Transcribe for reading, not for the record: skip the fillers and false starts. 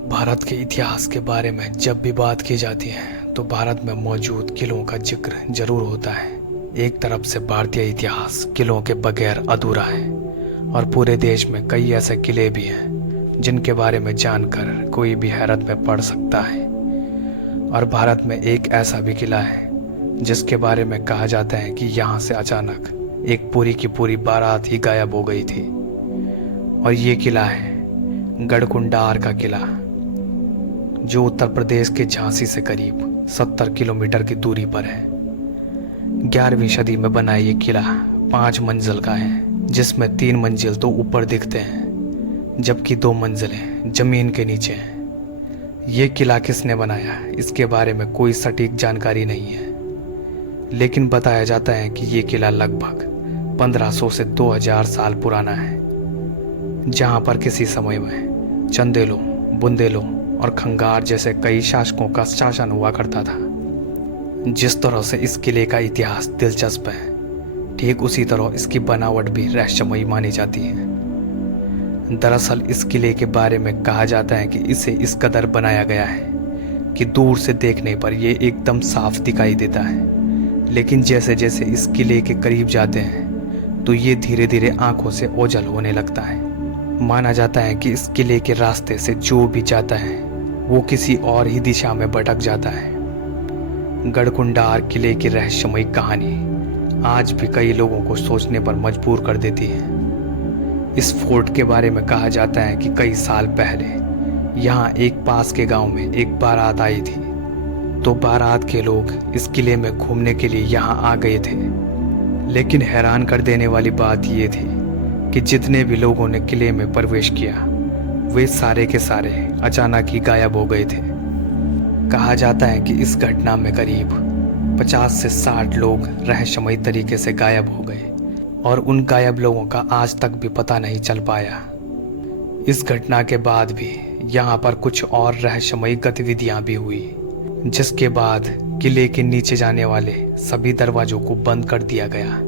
भारत के इतिहास के बारे में जब भी बात की जाती है तो भारत में मौजूद किलों का जिक्र जरूर होता है। एक तरफ से भारतीय इतिहास किलों के बगैर अधूरा है और पूरे देश में कई ऐसे किले भी हैं जिनके बारे में जानकर कोई भी हैरत में पड़ सकता है। और भारत में एक ऐसा भी किला है जिसके बारे में कहा जाता है कि यहाँ से अचानक एक पूरी की पूरी बारात ही गायब हो गई थी। और ये किला है गढ़कुंडार का किला, जो उत्तर प्रदेश के झांसी से करीब 70 किलोमीटर की दूरी पर है। 11वीं सदी में बना ये किला 5 मंजिल का है, जिसमें 3 मंजिल तो ऊपर दिखते हैं जबकि 2 मंजिलें जमीन के नीचे हैं। ये किला किसने बनाया इसके बारे में कोई सटीक जानकारी नहीं है, लेकिन बताया जाता है कि ये किला लगभग 1500 से 2000 साल पुराना है, जहाँ पर किसी समय में चंदेलों, बुंदेलों और खंगार जैसे कई शासकों का शासन हुआ करता था। जिस तरह से इस किले का इतिहास दिलचस्प है, ठीक उसी तरह इसकी बनावट भी रहस्यमयी मानी जाती है। दरअसल इस किले के बारे में कहा जाता है कि इसे इस कदर बनाया गया है कि दूर से देखने पर यह एकदम साफ दिखाई देता है, लेकिन जैसे जैसे इस किले के करीब जाते हैं तो ये धीरे धीरे आंखों से ओझल होने लगता है। माना जाता है कि इस किले के रास्ते से जो भी जाता है वो किसी और ही दिशा में भटक जाता है। गढ़कुंडार किले की रहस्यमयी कहानी आज भी कई लोगों को सोचने पर मजबूर कर देती है। इस फोर्ट के बारे में कहा जाता है कि कई साल पहले यहाँ एक पास के गांव में एक बारात आई थी, तो बारात के लोग इस किले में घूमने के लिए यहाँ आ गए थे। लेकिन हैरान कर देने वाली बात ये थी कि जितने भी लोगों ने किले में प्रवेश किया वे सारे के सारे अचानक ही गायब हो गए थे। कहा जाता है कि इस घटना में करीब 50 से 60 लोग रहस्यमयी तरीके से गायब हो गए और उन गायब लोगों का आज तक भी पता नहीं चल पाया। इस घटना के बाद भी यहाँ पर कुछ और रहस्यमयी गतिविधियाँ भी हुई, जिसके बाद किले के नीचे जाने वाले सभी दरवाजों को बंद कर दिया गया।